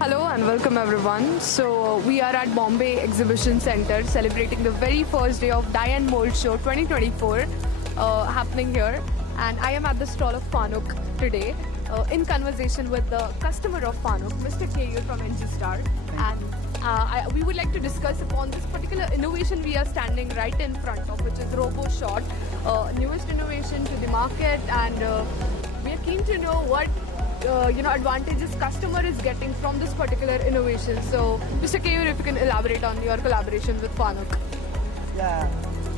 Hello and welcome everyone. So we are at Bombay Exhibition Center celebrating the very first day of Die Mould Show 2024 happening here, and I am at the stall of FANUC today in conversation with the customer of FANUC, Mr. Keyur from EngiStart, and we would like to discuss upon this particular innovation we are standing right in front of, which is ROBOSHOT, newest innovation to the market, and we are keen to know what advantages customer is getting from this particular innovation. So, Mr. Keyur, if you can elaborate on your collaboration with FANUC. Yeah,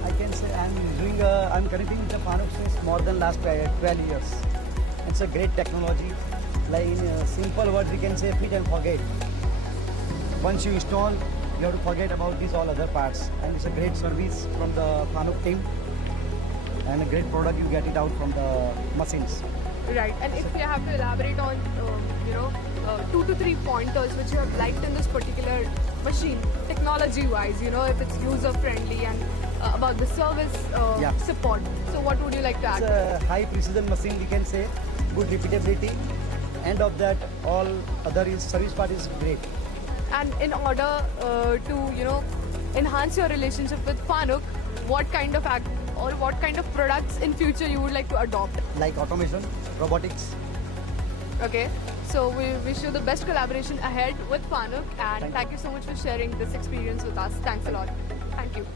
I can say I'm connecting with the FANUC since more than last 12 years. It's a great technology. Like in simple words, we can say fit and forget. Once you install, you have to forget about these all other parts. And it's a great service from the FANUC team, and a great product you get it out from the machines. Right, and if you have to elaborate on, 2 to 3 pointers which you have liked in this particular machine, technology-wise, if it's user-friendly and about the service support. So what would you like to add? It's a high-precision machine, we can say, good repeatability. End of that, all other service part is great. And in order to, enhance your relationship with FANUC, what kind of products in future you would like to adopt? Like automation, robotics. Okay, so we wish you the best collaboration ahead with FANUC, and thank you so much for sharing this experience with us. Thanks a lot. Thank you.